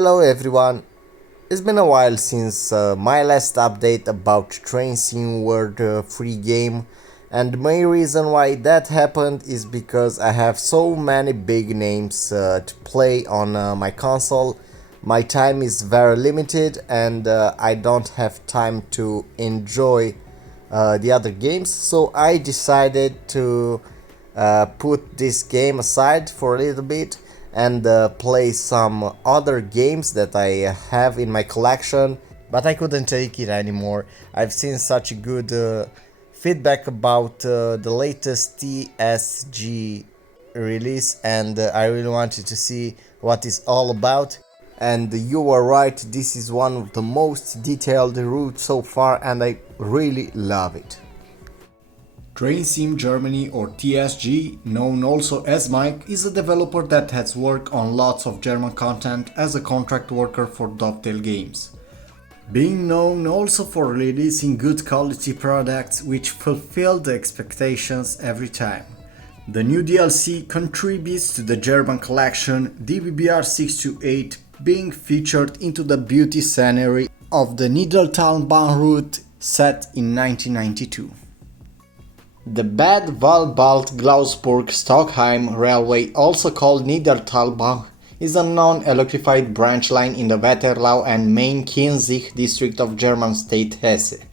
Hello everyone. It's been a while since my last update about TrainSim World free game, and the main reason why that happened is because I have so many big names to play on my console. My time is very limited and I don't have time to enjoy the other games, so I decided to put this game aside for a little bit and play some other games that I have in my collection, but I couldn't take it anymore. I've seen such good feedback about the latest TSG release, and I really wanted to see what it's all about. And you are right, this is one of the most detailed routes so far, and I really love it. TrainSim Germany, or TSG, known also as Mike, is a developer that has worked on lots of German content as a contract worker for Dovetail Games. Being known also for releasing good quality products which fulfill the expectations every time. The new DLC contributes to the German collection VT628 being featured into the beauty scenery of the Niddertalbahn route set in 1992. The Bad Vilbel and Glauburg-Stockheim railway, also called Niddertalbahn, is a non-electrified branch line in the Wetterau and Main-Kinzig district of German state Hesse.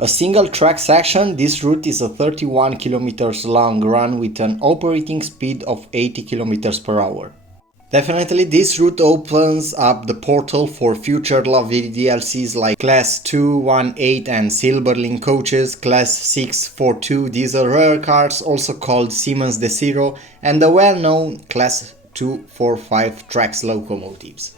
A single track section, this route is a 31 km long run with an operating speed of 80 km per hour. Definitely this route opens up the portal for future livery DLCs like Class 218 and Silberling coaches, Class 642 diesel rail cars also called Siemens D0, and the well-known Class 245 tracks locomotives.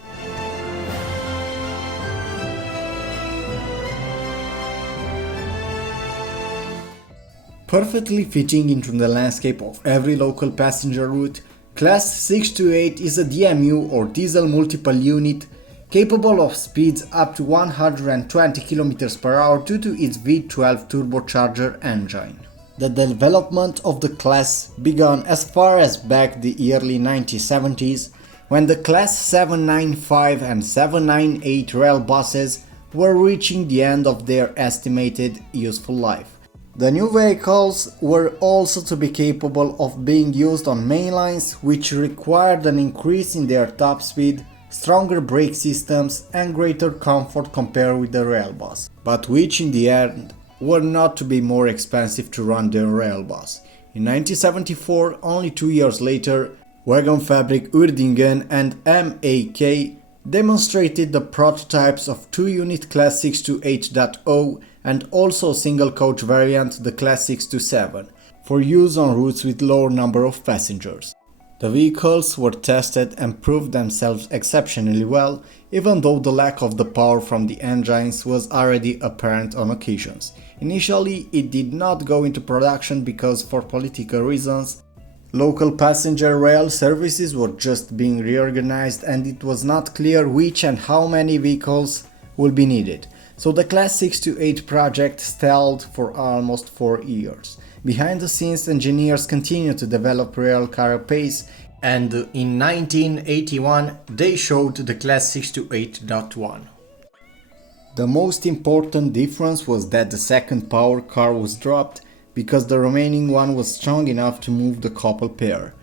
Perfectly fitting into the landscape of every local passenger route, Class 628 is a DMU or diesel multiple unit capable of speeds up to 120 km per hour due to its V12 turbocharger engine. The development of the class began as far as back the early 1970s, when the Class 795 and 798 rail buses were reaching the end of their estimated useful life. The new vehicles were also to be capable of being used on mainlines, which required an increase in their top speed, stronger brake systems and greater comfort compared with the rail bus, but which in the end were not to be more expensive to run than rail bus. In 1974, only 2 years later, Wagenfabrik Uerdingen and MAK demonstrated the prototypes of two-unit Class 628.0 and also a single coach variant, the Class 627, for use on routes with lower number of passengers. The vehicles were tested and proved themselves exceptionally well, even though the lack of the power from the engines was already apparent on occasions. Initially, it did not go into production because, for political reasons, local passenger rail services were just being reorganized and it was not clear which and how many vehicles will be needed. So the Class 628 project stalled for almost 4 years. Behind the scenes, engineers continued to develop rail car pace, and in 1981 they showed the Class 628.1. The most important difference was that the second power car was dropped because the remaining one was strong enough to move the couple pair.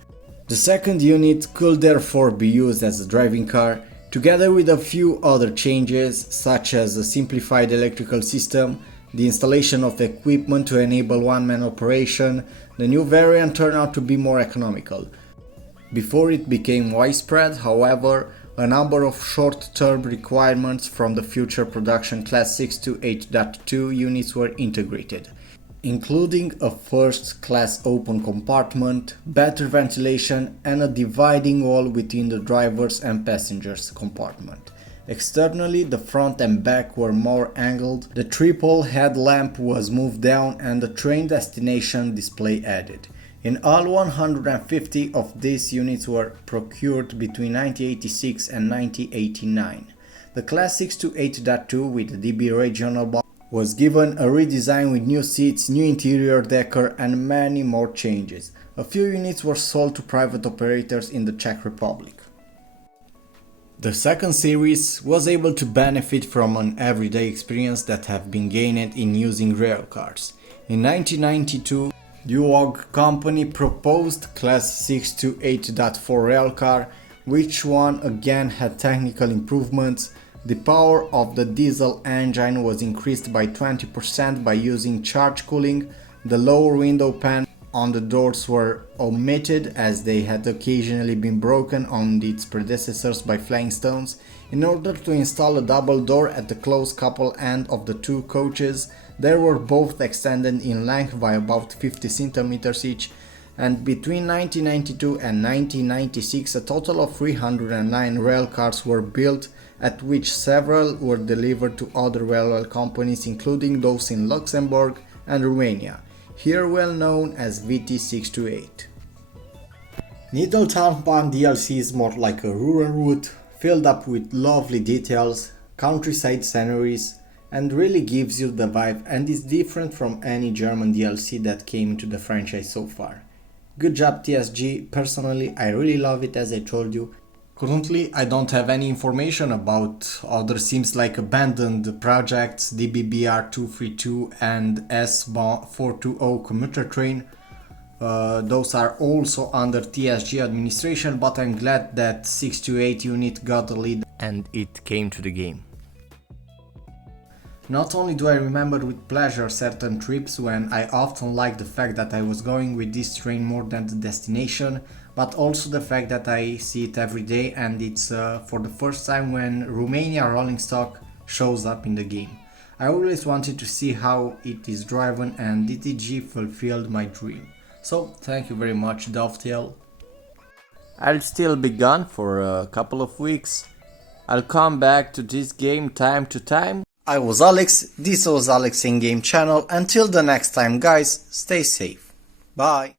The second unit could therefore be used as a driving car, together with a few other changes, such as a simplified electrical system, the installation of equipment to enable one-man operation. The new variant turned out to be more economical. Before it became widespread, however, a number of short-term requirements from the future production Class 628.2 units were integrated, including a first-class open compartment, better ventilation and a dividing wall between the driver's and passenger's compartment. Externally, the front and back were more angled, the triple headlamp was moved down and the train destination display added. In all, 150 of these units were procured between 1986 and 1989. The Class 628.2 with the DB regional box was given a redesign with new seats, new interior decor and many more changes. A few units were sold to private operators in the Czech Republic. The second series was able to benefit from an everyday experience that have been gained in using railcars. In 1992, Duog company proposed Class 628.4 railcar, which one again had technical improvements. The power of the diesel engine was increased by 20% by using charge cooling. The lower window pane on the doors were omitted as they had occasionally been broken on its predecessors by flying stones. In order to install a double door at the close couple end of the two coaches, they were both extended in length by about 50 centimeters each, and between 1992 and 1996 a total of 309 railcars were built, at which several were delivered to other railway companies including those in Luxembourg and Romania, here well known as VT628. Niddertalbahn DLC is more like a rural route, filled up with lovely details, countryside sceneries, and really gives you the vibe and is different from any German DLC that came into the franchise so far. Good job TSG, personally I really love it as I told you. Currently I don't have any information about other seems like abandoned projects, DBBR232 and S420 commuter train. Those are also under TSG administration, but I'm glad that 628 unit got the lead and it came to the game. Not only do I remember with pleasure certain trips when I often liked the fact that I was going with this train more than the destination, but also the fact that I see it every day and it's for the first time when Romania rolling stock shows up in the game. I always wanted to see how it is driven and DTG fulfilled my dream. So thank you very much Dovetail. I'll still be gone for a couple of weeks. I'll come back to this game time to time. I was Alex, this was Alex in Game channel. Until the next time guys, stay safe. Bye.